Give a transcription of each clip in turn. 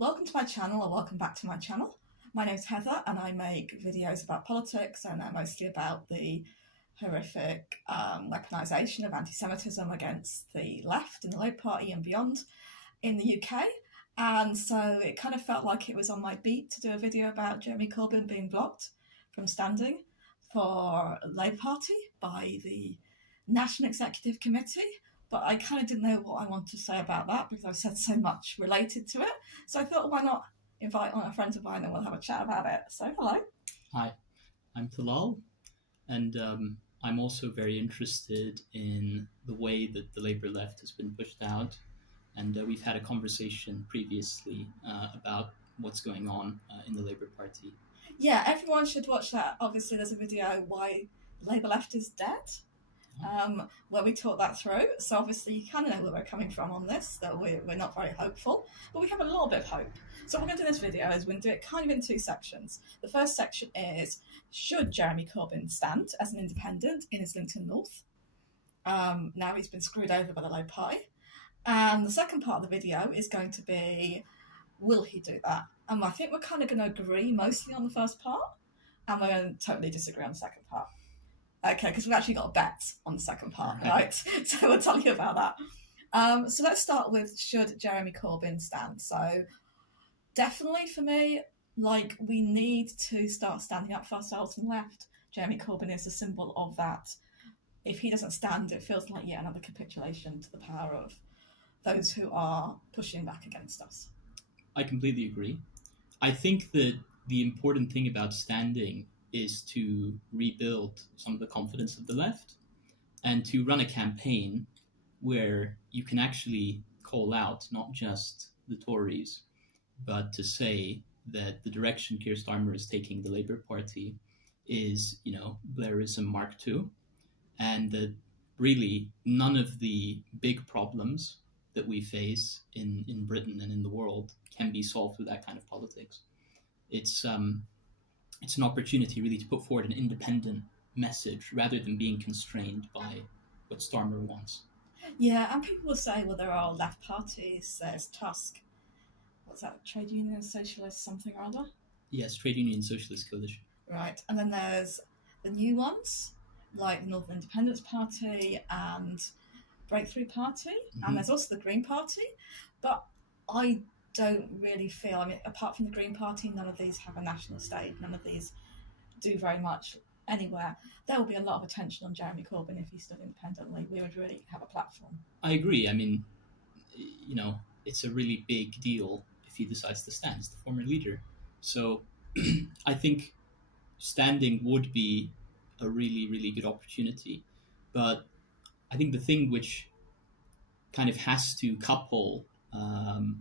Welcome to my channel, or welcome back to my channel. My name is Heather and I make videos about politics and mostly about the horrific weaponisation of anti-Semitism against the left in the Labour Party and beyond in the UK. And so it kind of felt like it was on my beat to do a video about Jeremy Corbyn being blocked from standing for the Labour Party by the National Executive Committee. But I kind of didn't know what I wanted to say about that because I've said so much related to it. So I thought, why not invite on a friend of mine and we'll have a chat about it. So hello. Hi, I'm Talal, and I'm also very interested in the way that the Labour left has been pushed out. And we've had a conversation previously about what's going on in the Labour Party. Yeah, everyone should watch that. Obviously, there's a video why the Labour left is dead. Where we talk that through. So obviously you kind of know where we're coming from on this, that we're not very hopeful, but we have a little bit of hope. So what we're going to do in this video is we're going to do it kind of in two sections. The first section is, should Jeremy Corbyn stand as an independent in Islington North? Now he's been screwed over by the Labour Party. And the second part of the video is going to be, will he do that? And I think we're kind of going to agree mostly on the first part, and we're going to totally disagree on the second part. Okay, because we've actually got a bet on the second part, right? So we'll tell you about that. So let's start with, should Jeremy Corbyn stand? So definitely for me, we need to start standing up for ourselves and left. Jeremy Corbyn is a symbol of that. If he doesn't stand, it feels like yet another capitulation to the power of those who are pushing back against us. I completely agree. I think that the important thing about standing is to rebuild some of the confidence of the left and to run a campaign where you can actually call out not just the Tories, but to say that the direction Keir Starmer is taking the Labour Party is, Blairism Mark II, and that really none of the big problems that we face in Britain and in the world can be solved with that kind of politics. It's an opportunity really to put forward an independent message rather than being constrained by what Starmer wants. Yeah, and people will say, well, there are left parties, there's Tusk, what's that, Trade Union Socialist something or other? Yes, Trade Union Socialist Coalition. Right, and then there's the new ones, like the Northern Independence Party and Breakthrough Party, and there's also the Green Party, but I don't really feel, apart from the Green Party, none of these have a national stage, none of these do very much anywhere. There will be a lot of attention on Jeremy Corbyn if he stood independently. We would really have a platform. I agree. It's a really big deal if he decides to stand. He's the former leader. So I think standing would be a really, really good opportunity. But I think the thing which kind of has to couple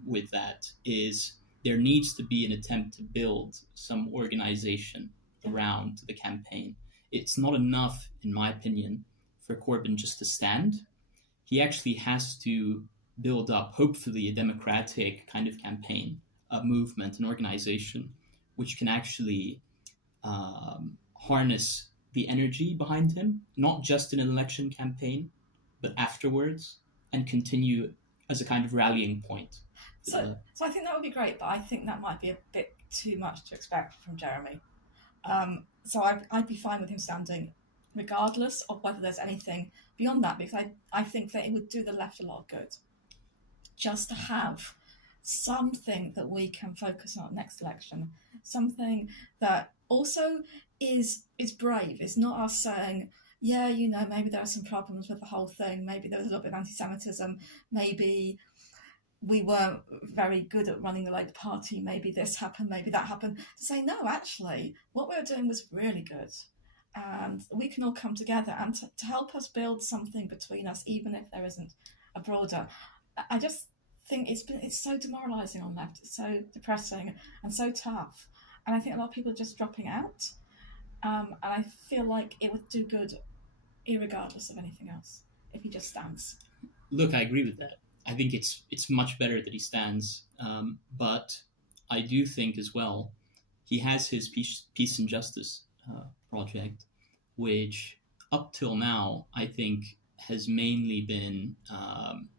with that is there needs to be an attempt to build some organization around the campaign. It's not enough, in my opinion, for Corbyn just to stand. He actually has to build up, hopefully, a democratic kind of campaign, a movement, an organization, which can actually harness the energy behind him, not just in an election campaign, but afterwards, and continue as a kind of rallying point. So I think that would be great, but I think that might be a bit too much to expect from Jeremy. So I'd be fine with him standing regardless of whether there's anything beyond that, because I think that it would do the left a lot of good just to have something that we can focus on next election, something that also is brave. It's not us saying, yeah, maybe there are some problems with the whole thing. Maybe there was a little bit of anti-Semitism. Maybe we weren't very good at running the Labour Party. Maybe this happened, maybe that happened. To say, no, actually, what we were doing was really good. And we can all come together and to help us build something between us, even if there isn't a broader. I just think it's so demoralising on left. It's so depressing and so tough. And I think a lot of people are just dropping out. And I feel like it would do good irregardless of anything else if he just stands. Look, I agree with that. I think it's much better that he stands, but I do think as well he has his peace and justice project, which up till now I think has mainly been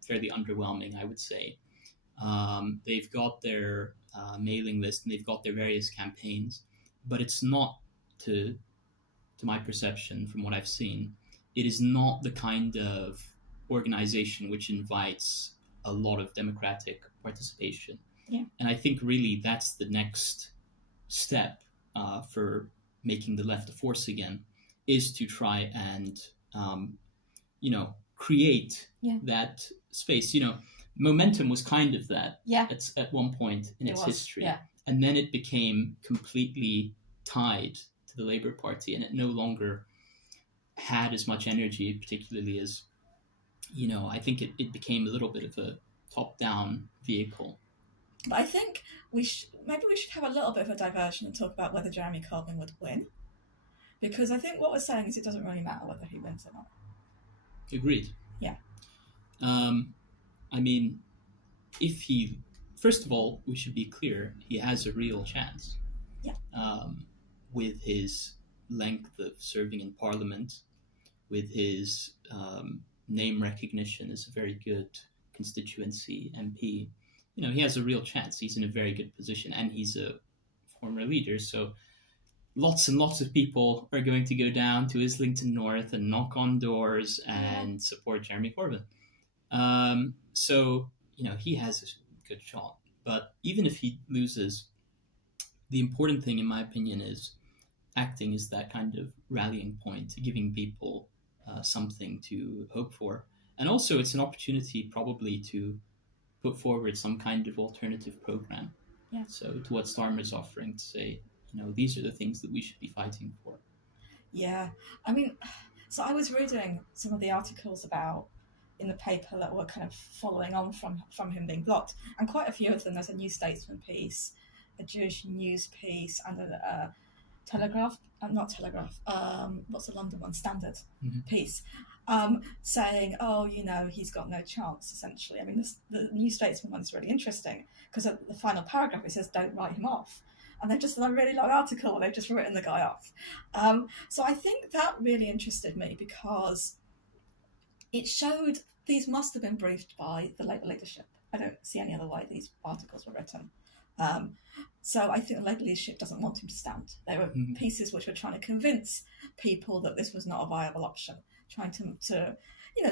fairly underwhelming, I would say. They've got their mailing list and they've got their various campaigns, but it's not, to my perception from what I've seen, it is not the kind of organization which invites a lot of democratic participation. Yeah. And I think really that's the next step for making the left a force again, is to try and create that space. Momentum was kind of that at one point in its history. Yeah. And then it became completely tied to the Labour Party, and it no longer had as much energy, particularly as, I think it became a little bit of a top-down vehicle. But I think maybe we should have a little bit of a diversion and talk about whether Jeremy Corbyn would win. Because I think what we're saying is it doesn't really matter whether he wins or not. Agreed. Yeah. If he... First of all, we should be clear, he has a real chance. Yeah. With his length of serving in Parliament, with his name recognition as a very good constituency MP, he has a real chance. He's in a very good position, and he's a former leader, so lots and lots of people are going to go down to Islington North and knock on doors and support Jeremy Corbyn. He has a good shot. But even if he loses, the important thing, in my opinion, is acting as that kind of rallying point, giving people something to hope for. And also it's an opportunity probably to put forward some kind of alternative program. Yeah. So to what Starmer's offering, to say, these are the things that we should be fighting for. Yeah. So I was reading some of the articles in the paper that were kind of following on from him being blocked, and quite a few of them. There's a new Statesman piece, a Jewish news piece, and a Telegraph, not Telegraph, what's the London one, Standard piece, saying, he's got no chance, essentially. The New Statesman one's really interesting, because at the final paragraph it says, don't write him off. And they've just done a really long article, they've just written the guy off. So I think that really interested me, because it showed these must have been briefed by the Labour leadership. I don't see any other way these articles were written. So I think the Labour leadership doesn't want him to stand. There were pieces which were trying to convince people that this was not a viable option, trying to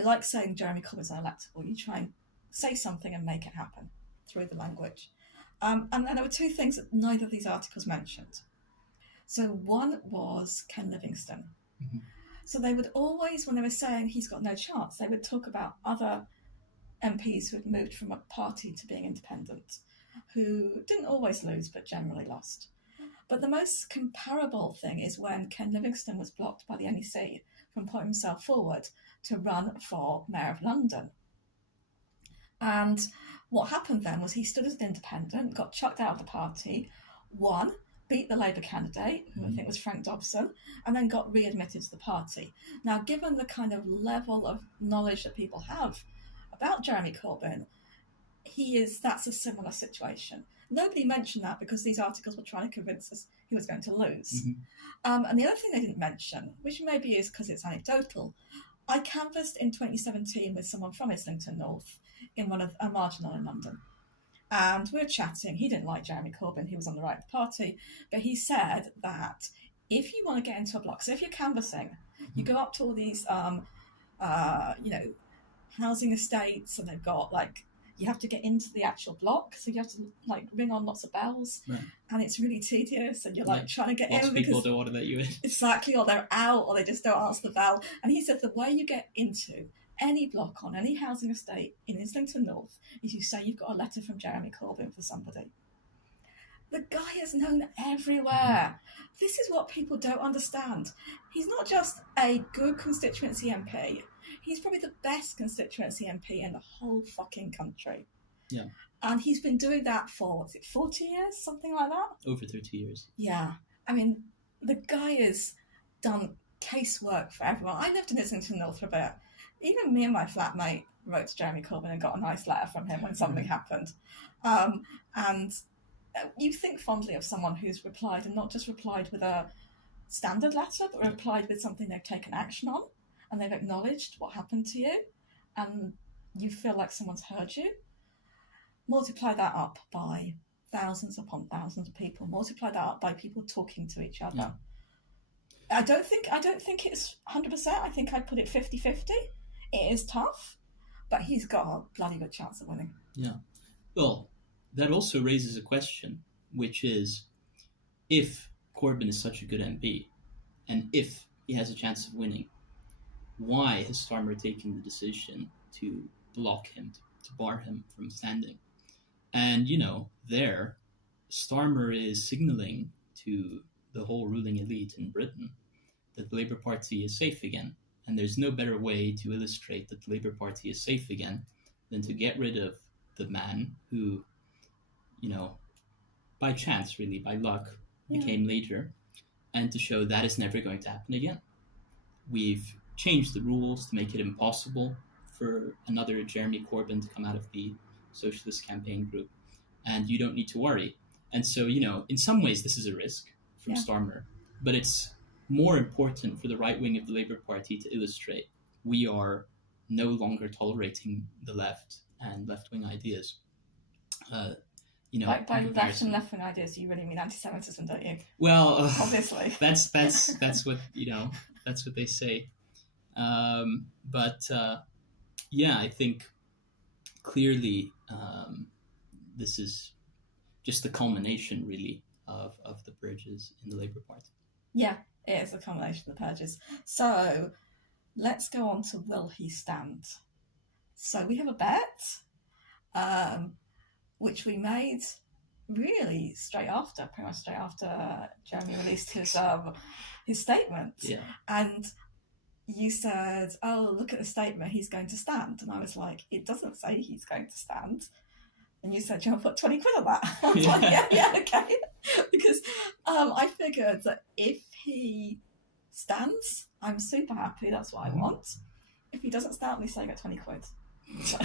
like saying Jeremy Corbyn's unelectable, you try and say something and make it happen through the language. And then there were two things that neither of these articles mentioned. So one was Ken Livingstone. Mm-hmm. So they would always, when they were saying he's got no chance, they would talk about other MPs who had moved from a party to being independent, who didn't always lose, but generally lost. But the most comparable thing is when Ken Livingstone was blocked by the NEC from putting himself forward to run for Mayor of London. And what happened then was he stood as an independent, got chucked out of the party, won, beat the Labour candidate, who I think was Frank Dobson, and then got readmitted to the party. Now, given the kind of level of knowledge that people have about Jeremy Corbyn, that's a similar situation. Nobody mentioned that because these articles were trying to convince us he was going to lose. And the other thing they didn't mention, which maybe is because it's anecdotal, I canvassed in 2017 with someone from Islington North in a marginal in London. And we were chatting. He didn't like Jeremy Corbyn. He was on the right of the party. But he said that if you want to get into a block, so if you're canvassing, you go up to all these, housing estates, and they've got you have to get into the actual block, so you have to ring on lots of bells, right. And it's really tedious, and you're trying to get lots in. Lots of people don't want to let you in. Exactly, or they're out, or they just don't answer the bell. And he said the way you get into any block on any housing estate in Islington North is you say you've got a letter from Jeremy Corbyn for somebody. The guy is known everywhere. This is what people don't understand. He's not just a good constituency MP. He's probably the best constituency MP in the whole fucking country. Yeah. And he's been doing that for, 40 years? Something like that? Over 30 years. Yeah. The guy has done casework for everyone. I lived in Islington North for a bit. Even me and my flatmate wrote to Jeremy Corbyn and got a nice letter from him when something happened. And you think fondly of someone who's replied, and not just replied with a standard letter, but replied with something they've taken action on, and they've acknowledged what happened to you, and you feel like someone's heard you. multiply that up by thousands upon thousands of people, multiply that up by people talking to each other. Yeah. I don't think it's 100%. I think I'd put it 50-50. It is tough, but he's got a bloody good chance of winning. Yeah. Well, that also raises a question, which is, if Corbyn is such a good MP, and if he has a chance of winning, why has Starmer taken the decision to block him, to bar him from standing? And, there, Starmer is signalling to the whole ruling elite in Britain that the Labour Party is safe again. And there's no better way to illustrate that the Labour Party is safe again than to get rid of the man who, by chance, really, by luck, became leader, and to show that is never going to happen again. We've changed the rules to make it impossible for another Jeremy Corbyn to come out of the Socialist Campaign Group, and you don't need to worry. And so, in some ways this is a risk from Starmer, but it's more important for the right wing of the Labour Party to illustrate we are no longer tolerating the left and left-wing ideas. By left and left-wing ideas, you really mean antisemitism, don't you? Well, obviously, that's what that's what they say. I think clearly this is just the culmination, really, of the purges in the Labour Party. Yeah, it is a culmination of the purges. So let's go on to will he stand? So we have a bet, which we made really pretty much straight after Jeremy released his statement. Yeah. And you said, "Oh, look at the statement, he's going to stand." And I was like, "It doesn't say he's going to stand." And you said, "Do you want to put 20 quid on that?" I was like, yeah, okay. Because I figured that if he stands, I'm super happy, that's what I want. If he doesn't stand, at least I get 20 quid. So,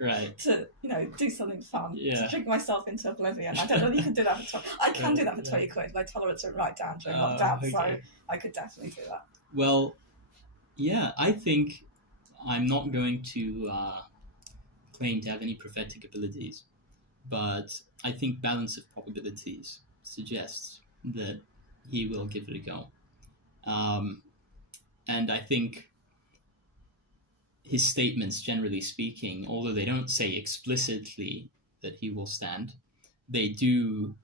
right. To, do something fun, yeah. to drink myself into oblivion. I don't know if you can do that for 20. I can do that for 20 quid. My tolerance went right down during lockdown, okay. So I could definitely do that. Well, yeah, I think I'm not going to claim to have any prophetic abilities, but I think balance of probabilities suggests that he will give it a go. And I think his statements, generally speaking, although they don't say explicitly that he will stand, they do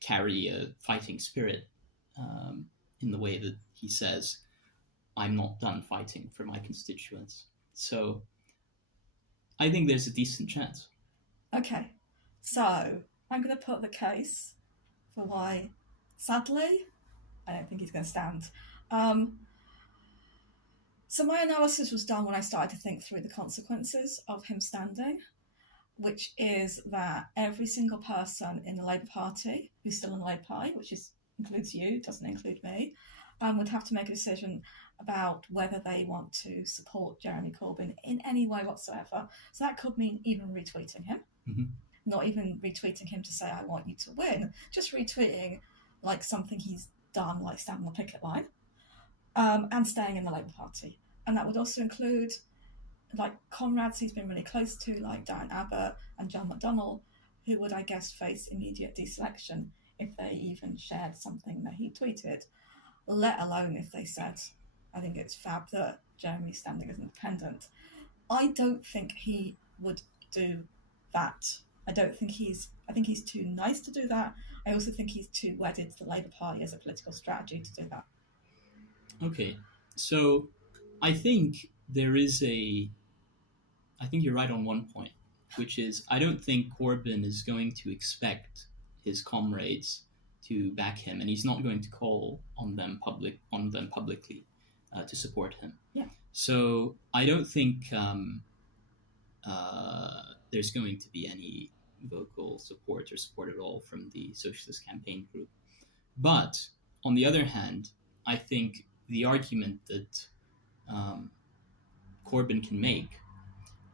carry a fighting spirit in the way that he says, "I'm not done fighting for my constituents." So I think there's a decent chance. Okay, so I'm going to put the case for why, sadly, I don't think he's going to stand. So my analysis was done when I started to think through the consequences of him standing, which is that every single person in the Labour Party who's still in the Labour Party, which includes you, doesn't include me, would have to make a decision about whether they want to support Jeremy Corbyn in any way whatsoever. So that could mean even retweeting him, not even retweeting him to say, "I want you to win," just retweeting like something he's done, like standing on the picket line, and staying in the Labour Party. And that would also include like comrades he's been really close to, like Darren Abbott and John McDonnell, who would, I guess, face immediate deselection if they even shared something that he tweeted, let alone if they said, "I think it's fab that Jeremy's standing as independent." I don't think he would do that. I think he's too nice to do that. I also think he's too wedded to the Labour Party as a political strategy to do that. Okay, so I think you're right on one point, which is I don't think Corbyn is going to expect his comrades to back him, and he's not going to call on them publicly to support him. Yeah. So I don't think there's going to be any vocal support or support at all from the Socialist Campaign Group. But on the other hand, I think the argument that Corbyn can make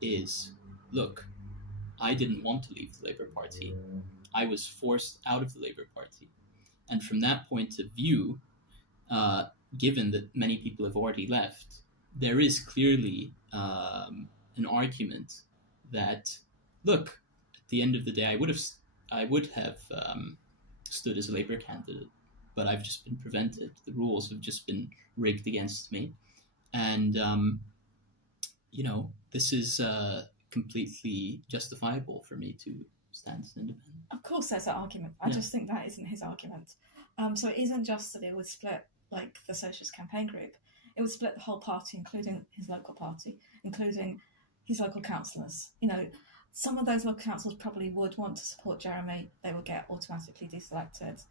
is, look, I didn't want to leave the Labour Party. I was forced out of the Labour Party. And from that point of view, given that many people have already left, there is clearly an argument that, look, at the end of the day, I would have stood as a Labour candidate, but I've just been prevented. The rules have just been rigged against me, and this is completely justifiable for me to stand as an independent. Of course, there's that argument. I just think that isn't his argument. So it isn't just that it would split like the Socialist Campaign Group. It would split the whole party, including his local party, including his local councillors. Some of those local councillors probably would want to support Jeremy. They would get automatically deselected.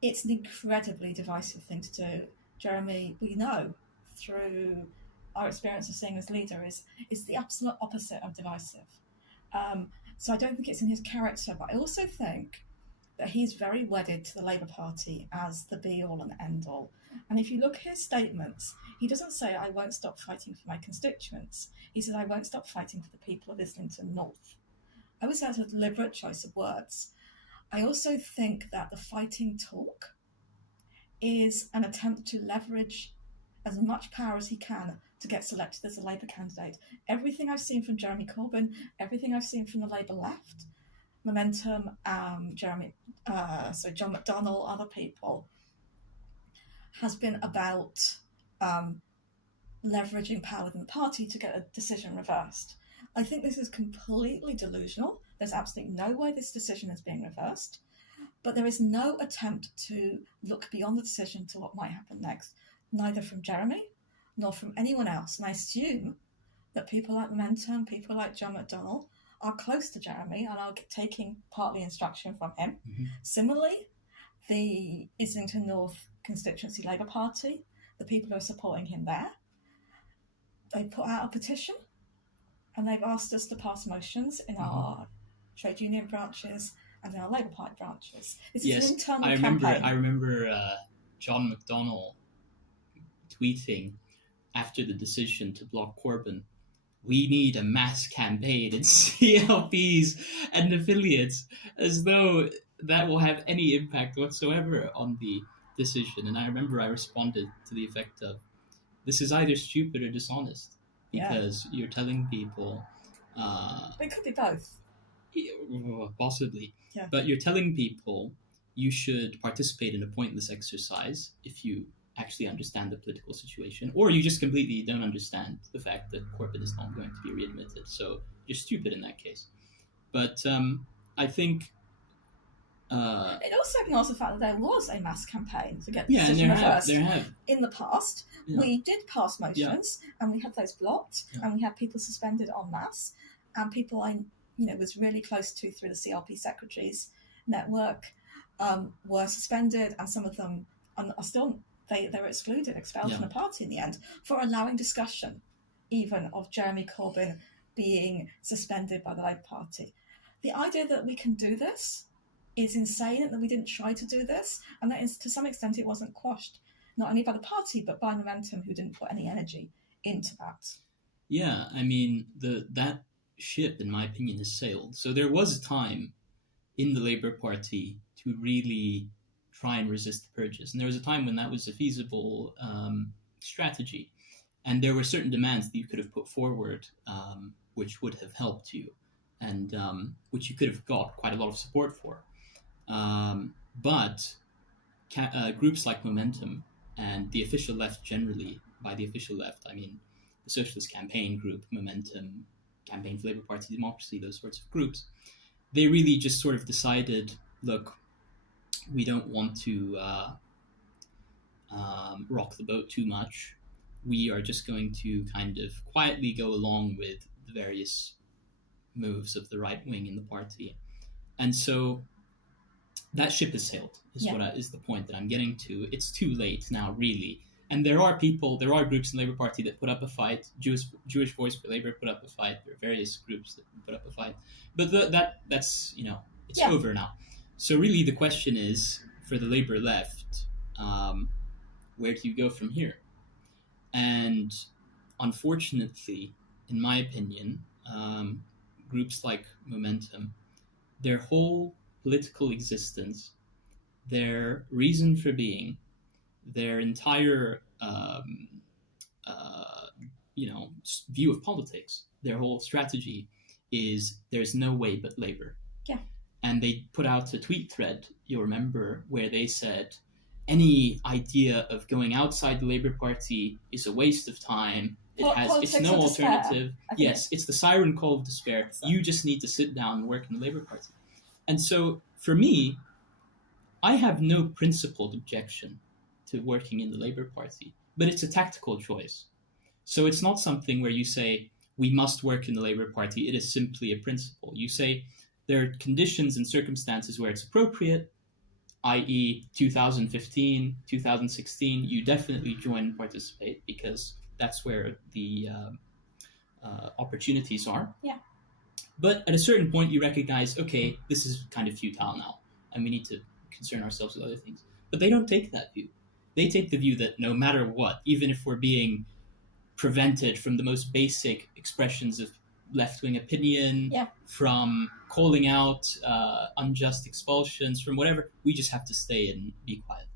It's an incredibly divisive thing to do. Jeremy, we know through our experience of seeing as leader, is the absolute opposite of divisive. So I don't think it's in his character, but I also think that he's very wedded to the Labour Party as the be-all and end-all. And if you look at his statements, he doesn't say, I won't stop fighting for my constituents. He says, I won't stop fighting for the people of Islington North. I would say that's a deliberate choice of words. I also think that the fighting talk is an attempt to leverage as much power as he can to get selected as a Labour candidate. Everything I've seen from Jeremy Corbyn, everything I've seen from the Labour left, Momentum, John McDonnell, other people, has been about leveraging power within the party to get a decision reversed. I think this is completely delusional. There's absolutely no way this decision is being reversed, but there is no attempt to look beyond the decision to what might happen next, neither from Jeremy nor from anyone else. And I assume that people like Momentum, people like John McDonnell, are close to Jeremy and are taking partly instruction from him. Mm-hmm. Similarly, the Islington North constituency Labour Party, the people who are supporting him there, they put out a petition and they've asked us to pass motions in our trade union branches and in our Labour Party branches. This is an internal campaign. I remember John McDonnell tweeting after the decision to block Corbyn, we need a mass campaign in CLPs and affiliates, as though that will have any impact whatsoever on the decision. And I remember I responded to the effect of, this is either stupid or dishonest, because you're telling people... it could be both. Possibly. Yeah. But you're telling people you should participate in a pointless exercise if you actually understand the political situation, or you just completely don't understand the fact that Corbyn is not going to be readmitted. So you're stupid in that case. But I think... it also ignores the fact that there was a mass campaign to get the decision reversed. In the past, we did pass motions, and we had those blocked, and we had people suspended en masse, and people I was really close to through the CLP secretaries network were suspended, and some of them are still... They were excluded, expelled from the party in the end, for allowing discussion, even of Jeremy Corbyn being suspended by the Labour Party. The idea that we can do this is insane, and that we didn't try to do this, and that is, to some extent, it wasn't quashed, not only by the party, but by Momentum, who didn't put any energy into that. Yeah, I mean, that ship, in my opinion, has sailed. So there was a time in the Labour Party to really try and resist the purges. And there was a time when that was a feasible strategy. And there were certain demands that you could have put forward which would have helped you, and which you could have got quite a lot of support for. But groups like Momentum and the official left generally, by the official left, I mean the Socialist Campaign Group, Momentum, Campaign for Labour Party Democracy, those sorts of groups, they really just sort of decided, look, we don't want to rock the boat too much. We are just going to kind of quietly go along with the various moves of the right wing in the party. And so that ship has sailed, is the point that I'm getting to. It's too late now, really. And there are groups in the Labour Party that put up a fight. Jewish Voice for Labour put up a fight. There are various groups that put up a fight. But that's it's over now. So really the question is, for the Labour left, where do you go from here? And unfortunately, in my opinion, groups like Momentum, their whole political existence, their reason for being, their entire view of politics. Their whole strategy is there's no way but Labour. Yeah. And they put out a tweet thread, you'll remember, where they said any idea of going outside the Labour Party is a waste of time. It's no alternative. Yes, it's the siren call of despair. You just need to sit down and work in the Labour Party. And so for me, I have no principled objection to working in the Labour Party, but it's a tactical choice. So it's not something where you say, we must work in the Labour Party. It is simply a principle. You say there are conditions and circumstances where it's appropriate, i.e. 2015, 2016, you definitely join and participate because that's where the opportunities are. Yeah. But at a certain point, you recognize, okay, this is kind of futile now, and we need to concern ourselves with other things. But they don't take that view. They take the view that no matter what, even if we're being prevented from the most basic expressions of left-wing opinion, from calling out unjust expulsions, from whatever, we just have to stay and be quiet.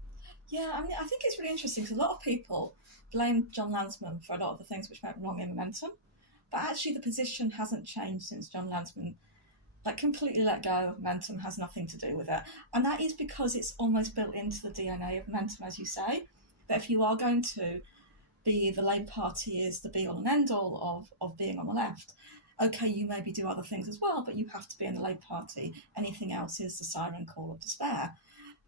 Yeah, I mean, I think it's really interesting because a lot of people blame John Lansman for a lot of the things which went wrong in Momentum, but actually the position hasn't changed since John Lansman completely let go of Momentum, has nothing to do with it. And that is because it's almost built into the DNA of Momentum, as you say, that if you are going to be the Labour Party is the be-all and end-all of being on the left, okay, you maybe do other things as well, but you have to be in the Labour Party. Anything else is the siren call of despair.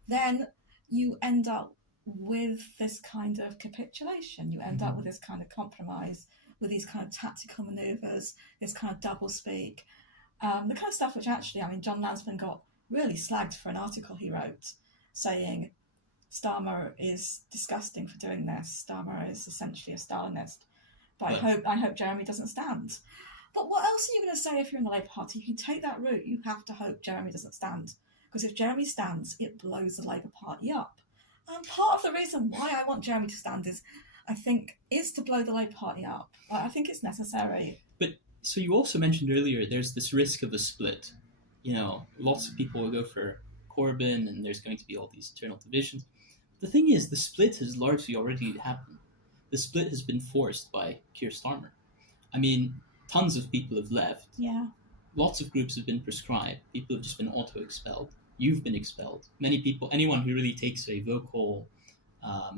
Then you end up with this kind of capitulation. You end up with this kind of compromise, with these kind of tactical manoeuvres, this kind of doublespeak, the kind of stuff which actually, I mean, John Lansman got really slagged for an article he wrote saying Starmer is disgusting for doing this. Starmer is essentially a Stalinist. But I hope Jeremy doesn't stand. But what else are you going to say if you're in the Labour Party? If you take that route, you have to hope Jeremy doesn't stand. Because if Jeremy stands, it blows the Labour Party up. And part of the reason why I want Jeremy to stand is to blow the Labour Party up. I think it's necessary. But so you also mentioned earlier, there's this risk of a split. Lots of people will go for Corbyn, and there's going to be all these internal divisions. The thing is, the split has largely already happened. The split has been forced by Keir Starmer. I mean, tons of people have left. Yeah. Lots of groups have been proscribed. People have just been auto-expelled. You've been expelled. Many people, anyone who really takes a vocal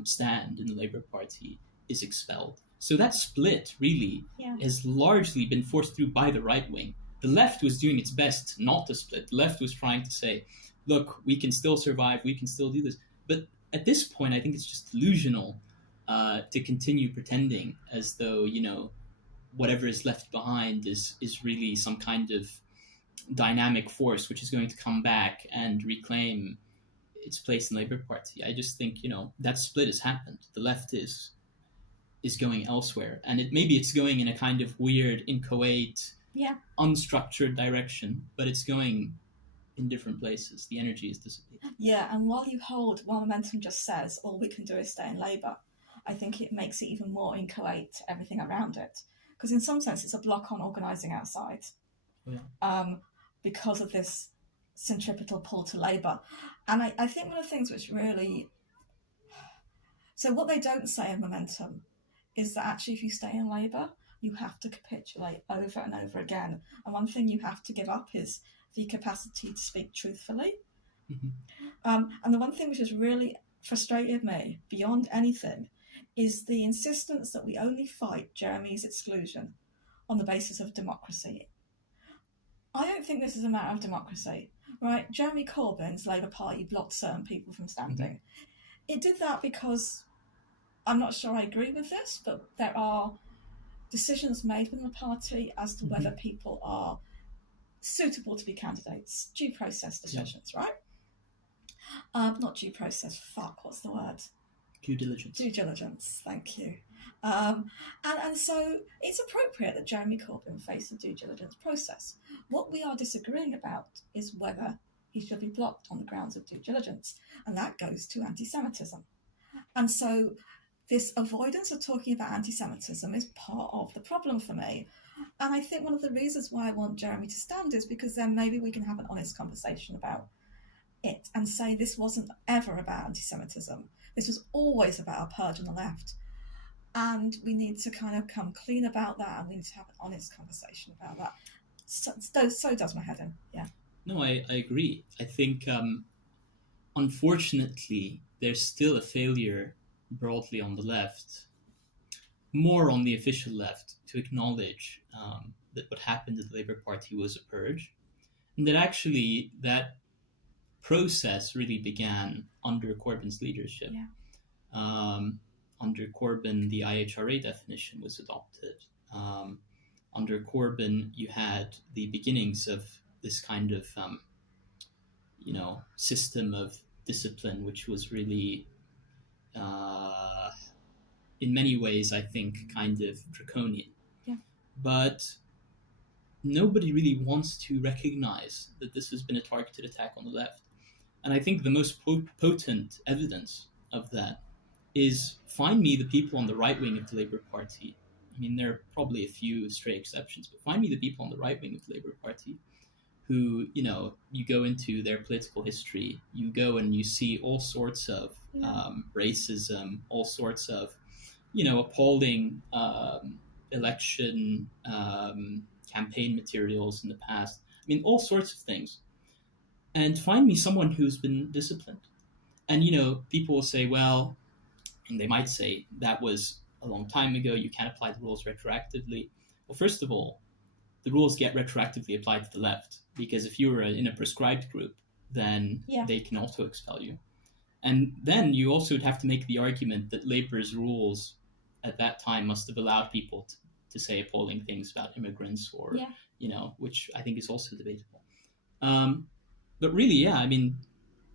stand in the Labour Party is expelled. So that split really has largely been forced through by the right wing. The left was doing its best not to split. The left was trying to say, look, we can still survive, we can still do this. But at this point, I think it's just delusional to continue pretending as though, whatever is left behind is really some kind of dynamic force which is going to come back and reclaim its place in the Labour Party. I just think, that split has happened. The left is going elsewhere. And maybe it's going in a kind of weird, inchoate, unstructured direction, but it's going in different places. The energy is dissipating. Yeah, and while Momentum just says all we can do is stay in Labour, I think it makes it even more inchoate, everything around it. Because in some sense, it's a block on organising outside. Because of this centripetal pull to Labour. And I think one of the things which really... So what they don't say in Momentum is that actually if you stay in Labour, you have to capitulate over and over again. And one thing you have to give up is the capacity to speak truthfully. And the one thing which has really frustrated me beyond anything is the insistence that we only fight Jeremy's exclusion on the basis of democracy. I don't think this is a matter of democracy, right? Jeremy Corbyn's Labour Party blocked certain people from standing. It did that because, I'm not sure I agree with this, but there are decisions made within the party as to whether people are suitable to be candidates. Due process decisions, right? Not due process, what's the word? Due diligence. Due diligence, thank you. And so it's appropriate that Jeremy Corbyn face the due diligence process. What we are disagreeing about is whether he should be blocked on the grounds of due diligence, and that goes to anti-Semitism. And so this avoidance of talking about anti-Semitism is part of the problem for me. And I think one of the reasons why I want Jeremy to stand is because then maybe we can have an honest conversation about it and say this wasn't ever about anti-Semitism. This was always about a purge on the left. and we need to kind of come clean about that, and we need to have an honest conversation about that. So does my head in. Yeah. No, I agree. I think, unfortunately, there's still a failure broadly on the left, more on the official left, to acknowledge that what happened to the Labour Party was a purge, and that actually that process really began under Corbyn's leadership. Yeah. Under Corbyn, the EHRC definition was adopted. Under Corbyn, you had the beginnings of this kind of, system of discipline, which was really, in many ways, I think, kind of draconian. Yeah. But nobody really wants to recognize that this has been a targeted attack on the left. And I think the most potent evidence of that is, find me the people on the right wing of the Labour Party. I mean, there are probably a few stray exceptions, but find me the people on the right wing of the Labour Party who, you go into their political history, you go and you see all sorts of racism, all sorts of, appalling election campaign materials in the past. I mean, all sorts of things. And find me someone who's been disciplined. And, people will say, well, and they might say that was a long time ago, you can't apply the rules retroactively. Well, first of all, the rules get retroactively applied to the left, because if you were in a prescribed group, then they can also expel you. And then you also would have to make the argument that Labour's rules at that time must have allowed people to say appalling things about immigrants, or, which I think is also debatable. But really, I mean,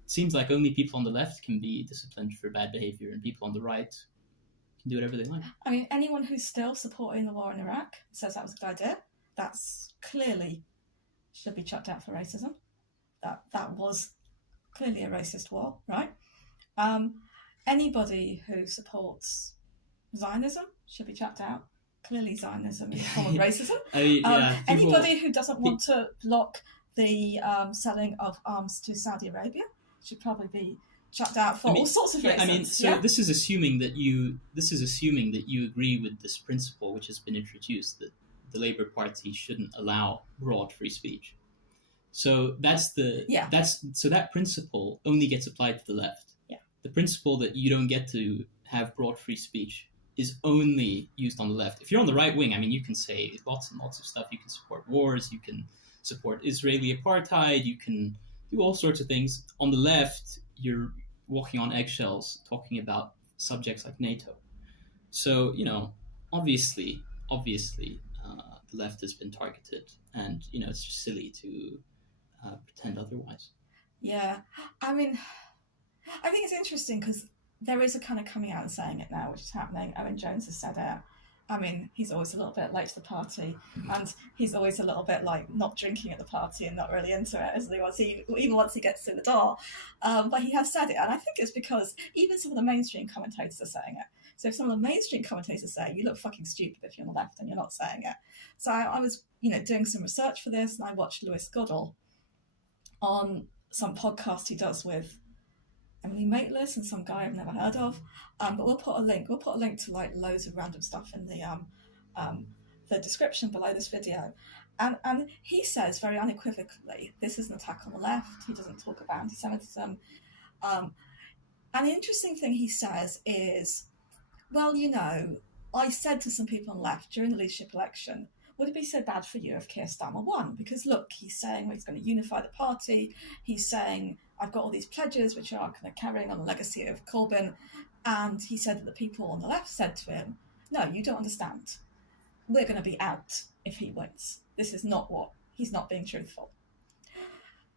it seems like only people on the left can be disciplined for bad behavior, and people on the right can do whatever they like. I mean, anyone who's still supporting the war in Iraq says that was a good idea. That's clearly should be chucked out for racism. That was clearly a racist war, right? Anybody who supports Zionism should be chucked out. Clearly, Zionism is a form of racism. Anybody who doesn't want to block the selling of arms to Saudi Arabia should probably be chucked out for all sorts of reasons. This is assuming that you agree with this principle, which has been introduced, that the Labour Party shouldn't allow broad free speech. So that principle only gets applied to the left. Yeah. The principle that you don't get to have broad free speech is only used on the left. If you're on the right wing, I mean, you can say lots and lots of stuff. You can support wars, you can support Israeli apartheid, you can do all sorts of things. On the left, you're walking on eggshells talking about subjects like NATO. So, obviously, the left has been targeted, and, it's just silly to pretend otherwise. Yeah. I mean, I think it's interesting because there is a kind of coming out and saying it now, which is happening. Owen Jones has said it. I mean, he's always a little bit late to the party, and he's always a little bit like not drinking at the party and not really into it, isn't he? Even once he gets through the door. But he has said it, and I think it's because even some of the mainstream commentators are saying it. So if some of the mainstream commentators say, you look fucking stupid if you're on the left and you're not saying it. So I was, doing some research for this, and I watched Lewis Goddell on some podcast he does with Emily Maitlis and some guy I've never heard of. But we'll put a link to like loads of random stuff in the description below this video. And he says very unequivocally, this is an attack on the left. He doesn't talk about antisemitism. And the interesting thing he says is, well, I said to some people on the left during the leadership election, would it be so bad for you if Keir Starmer won? Because look, he's saying he's going to unify the party. He's saying, I've got all these pledges which are kind of carrying on the legacy of Corbyn. And he said that the people on the left said to him, no, you don't understand. We're going to be out if he wins. This is not he's not being truthful.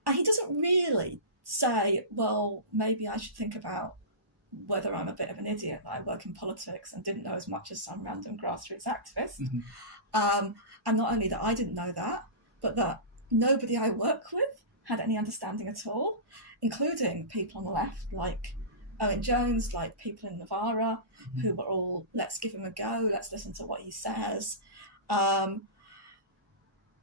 And he doesn't really say, well, maybe I should think about whether I'm a bit of an idiot, that I work in politics and didn't know as much as some random grassroots activist. Mm-hmm. And not only that I didn't know that, but that nobody I work with had any understanding at all, including people on the left like Owen Jones, like people in Navarra, who were all, let's give him a go, let's listen to what he says. And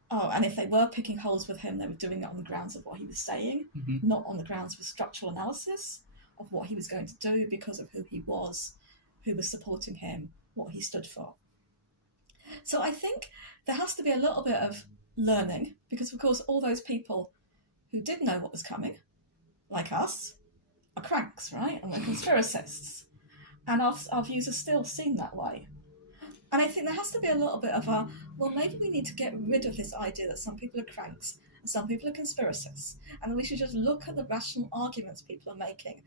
if they were picking holes with him, they were doing it on the grounds of what he was saying, not on the grounds of a structural analysis of what he was going to do because of who he was, who was supporting him, what he stood for. So I think there has to be a little bit of learning, because of course all those people who did know what was coming, like us, are cranks, right? And we're conspiracists. And our views are still seen that way. And I think there has to be a little bit of a, well, maybe we need to get rid of this idea that some people are cranks and some people are conspiracists, and we should just look at the rational arguments people are making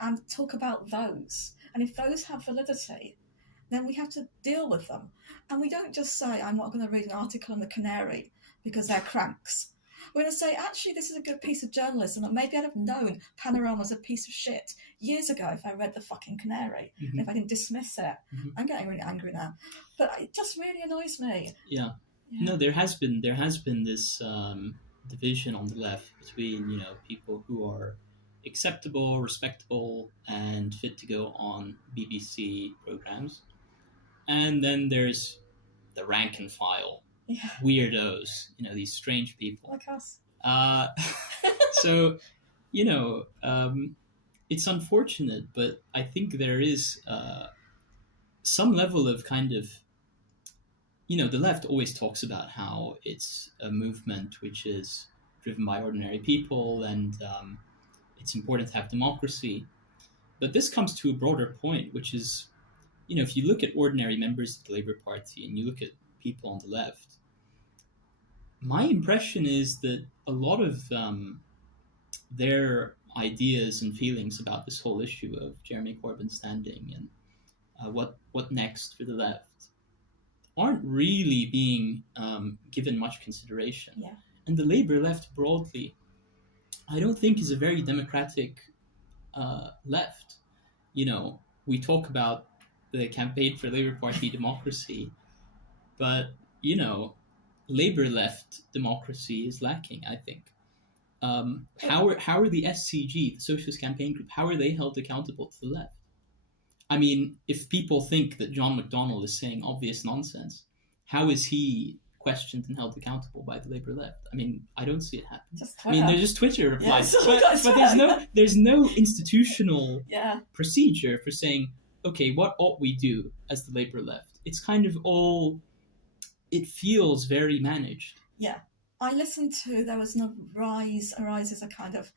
and talk about those. And if those have validity, then we have to deal with them. And we don't just say, I'm not going to read an article in the Canary because they're cranks. We're going to say, actually, this is a good piece of journalism, and maybe I'd have known Panorama's a piece of shit years ago if I read the fucking Canary, if I didn't dismiss it. I'm getting really angry now. But it just really annoys me. Yeah. No, there has been this division on the left between, people who are acceptable, respectable, and fit to go on BBC programs. And then there's the rank and file weirdos, these strange people. Like us. So, it's unfortunate, but I think there is some level of kind of, the left always talks about how it's a movement which is driven by ordinary people, and it's important to have democracy. But this comes to a broader point, which is, if you look at ordinary members of the Labour Party and you look at people on the left, my impression is that a lot of their ideas and feelings about this whole issue of Jeremy Corbyn standing and what next for the left aren't really being given much consideration. Yeah. And the Labour left broadly, I don't think is a very democratic left. We talk about the campaign for Labour Party democracy, but, Labour left democracy is lacking, I think. How are the SCG, the Socialist Campaign Group, how are they held accountable to the left? I mean, if people think that John McDonnell is saying obvious nonsense, how is he questioned and held accountable by the Labour left? I mean, I don't see it happen. There's just Twitter replies, but there's no institutional procedure for saying, okay, what ought we do as the Labour left? It's kind of all, it feels very managed. Yeah. I listened to, there was no Arise is a kind of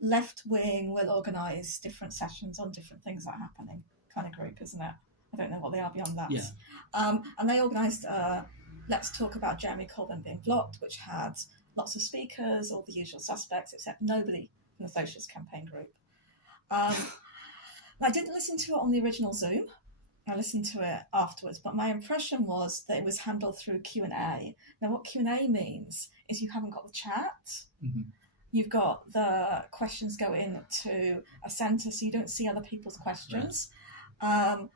left-wing, will organise different sessions on different things that are happening kind of group, isn't it? I don't know what they are beyond that. Yeah. And they organised Let's Talk About Jeremy Corbyn Being Blocked, which had lots of speakers, all the usual suspects, except nobody from the Socialist Campaign Group. I didn't listen to it on the original Zoom. I listened to it afterwards, but my impression was that it was handled through Q&A. Now, what Q&A means is you haven't got the chat. Mm-hmm. You've got the questions go into a centre, so you don't see other people's questions. Right.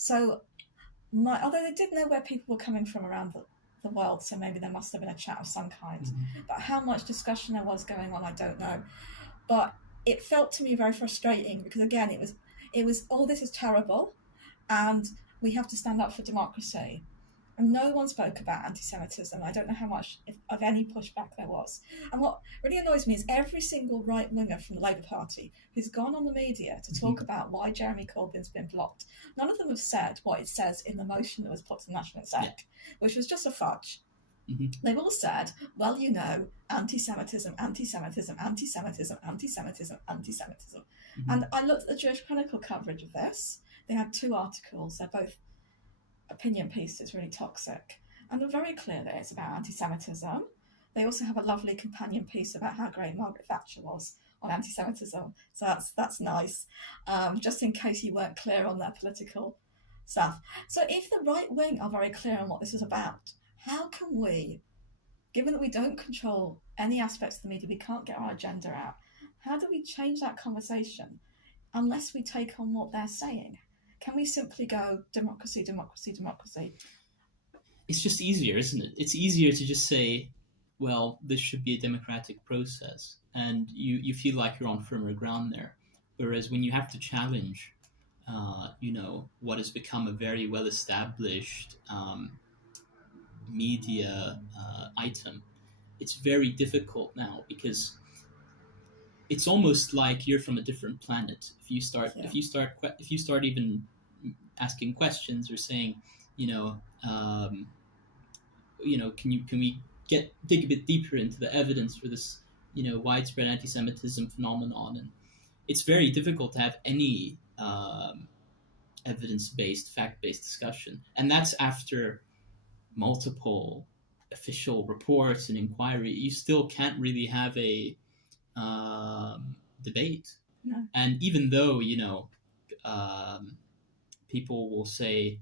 Although they did know where people were coming from around the world, so maybe there must have been a chat of some kind. Mm-hmm. But how much discussion there was going on, I don't know. But it felt to me very frustrating because, again, it was all this is terrible, and we have to stand up for democracy. And no one spoke about anti-Semitism. I don't know how much of any pushback there was. And what really annoys me is every single right-winger from the Labour Party who's gone on the media to talk about why Jeremy Corbyn's been blocked, none of them have said what it says in the motion that was put to the National Exec, which was just a fudge. Mm-hmm. They've all said, well, anti-Semitism, anti-Semitism, anti-Semitism, anti-Semitism, anti-Semitism. Mm-hmm. And I looked at the Jewish Chronicle coverage of this. They had 2 articles. They're both opinion pieces, really toxic. And they're very clear that it's about anti-Semitism. They also have a lovely companion piece about how great Margaret Thatcher was on anti-Semitism. So that's nice, just in case you weren't clear on their political stuff. So if the right wing are very clear on what this is about, how can we, given that we don't control any aspects of the media, we can't get our agenda out, how do we change that conversation unless we take on what they're saying? Can we simply go, democracy, democracy, democracy? It's just easier, isn't it? It's easier to just say, well, this should be a democratic process. And you feel like you're on firmer ground there. Whereas when you have to challenge, what has become a very well-established media item, it's very difficult now because it's almost like you're from a different planet. If you start even asking questions or saying, can we dig a bit deeper into the evidence for this, widespread anti-Semitism phenomenon? And it's very difficult to have any evidence-based, fact-based discussion, and that's after multiple official reports and inquiry. You still can't really have a debate. No. And even though people will say,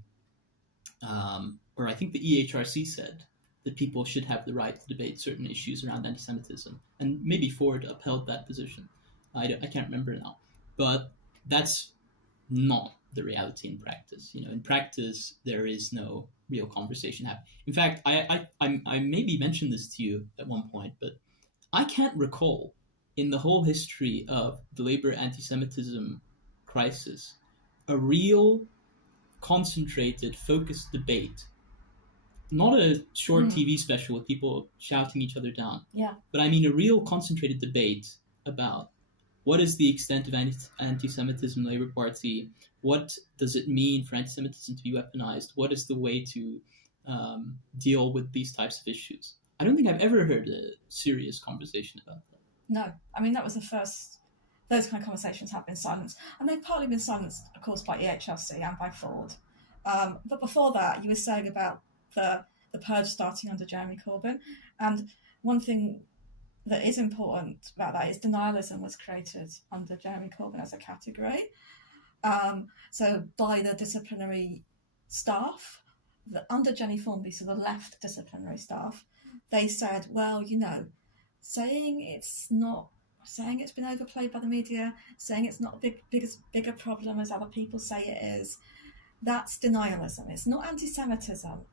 or I think the EHRC said that people should have the right to debate certain issues around anti-Semitism, and maybe Ford upheld that position. I can't remember now, but that's not the reality in practice. In practice, there is no real conversation happening. In fact, I maybe mentioned this to you at one point, but I can't recall in the whole history of the labor anti-Semitism crisis a real concentrated, focused debate. Not a short TV special with people shouting each other down. Yeah. But I mean a real concentrated debate about what is the extent of anti-Semitism in the Labour Party? What does it mean for anti-Semitism to be weaponized? What is the way to deal with these types of issues? I don't think I've ever heard a serious conversation about that. No. I mean, that was the first. Those kind of conversations have been silenced. And they've partly been silenced, of course, by EHRC and by Ford. But before that, you were saying about the purge starting under Jeremy Corbyn. And one thing that is important about that is denialism was created under Jeremy Corbyn as a category. So by the disciplinary staff, under Jenny Formby, so the left disciplinary staff, they said, well, saying it's been overplayed by the media, saying it's not bigger problem as other people say it is, that's denialism. It's not anti-Semitism,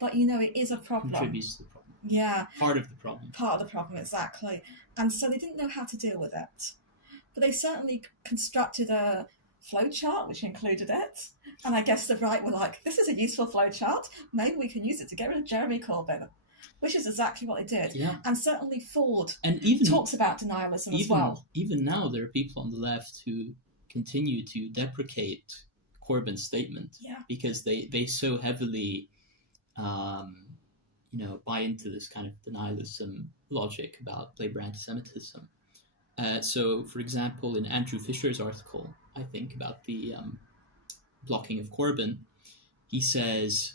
but it is a problem. Contributes to the problem. Yeah. Part of the problem. Part of the problem, exactly. And so they didn't know how to deal with it. But they certainly constructed a flowchart which included it. And I guess the right were like, this is a useful flowchart. Maybe we can use it to get rid of Jeremy Corbyn. Which is exactly what they did. Yeah. And certainly Ford even talks about denialism as well. Even now, there are people on the left who continue to deprecate Corbyn's statement because they so heavily buy into this kind of denialism logic about Labour anti-Semitism. So, for example, in Andrew Fisher's article, I think, about the blocking of Corbyn, he says,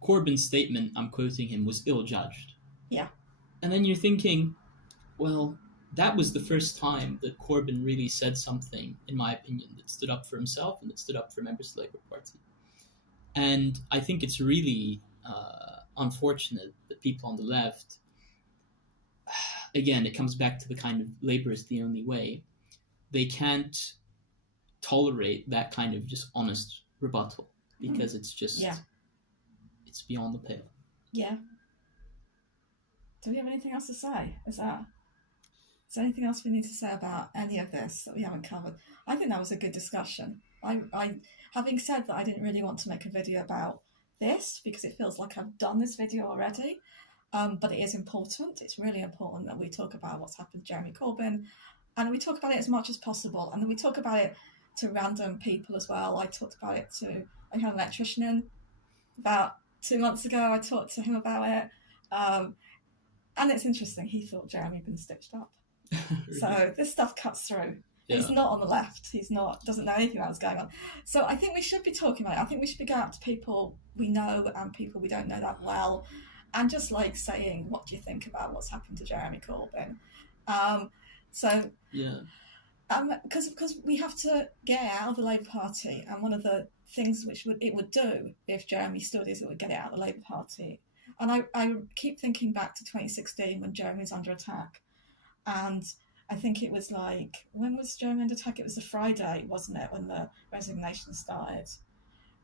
Corbyn's statement, I'm quoting him, was ill-judged. Yeah. And then you're thinking, well, that was the first time that Corbyn really said something, in my opinion, that stood up for himself and that stood up for members of the Labour Party. And I think it's really unfortunate that people on the left, again, it comes back to the kind of Labour is the only way. They can't tolerate that kind of just honest rebuttal because it's just... Yeah. It's beyond the pale. Yeah. Do we have anything else to say? Is there anything else we need to say about any of this that we haven't covered? I think that was a good discussion. I having said that, I didn't really want to make a video about this because it feels like I've done this video already. But it is important. It's really important that we talk about what's happened to Jeremy Corbyn, and we talk about it as much as possible. And then we talk about it to random people as well. I talked about it I had an electrician in about 2 months ago. I talked to him about it, and it's interesting. He thought Jeremy had been stitched up. Really? So this stuff cuts through. Yeah. He's not on the left. Doesn't know anything about what's going on. So I think we should be talking about it. I think we should be going out to people we know and people we don't know that well, and just saying, what do you think about what's happened to Jeremy Corbyn? Because we have to get out of the Labour Party, and one of the things it would do if Jeremy stood is it would get it out of the Labour Party. And I keep thinking back to 2016 when Jeremy was under attack, and I think it was when was Jeremy under attack? It was the Friday, wasn't it, when the resignation started?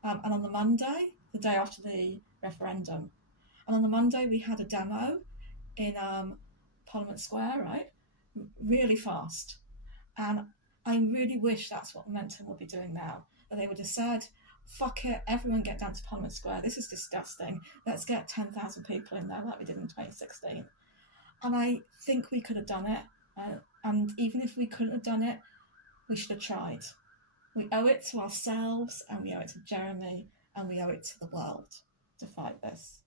And on the Monday, the day after the referendum, and on the Monday we had a demo in Parliament Square, right? Really fast. And I really wish that's what Momentum would be doing now. That they would have said, fuck it, everyone get down to Parliament Square. This is disgusting. Let's get 10,000 people in there like we did in 2016. And I think we could have done it. And even if we couldn't have done it, we should have tried. We owe it to ourselves, and we owe it to Jeremy, and we owe it to the world to fight this.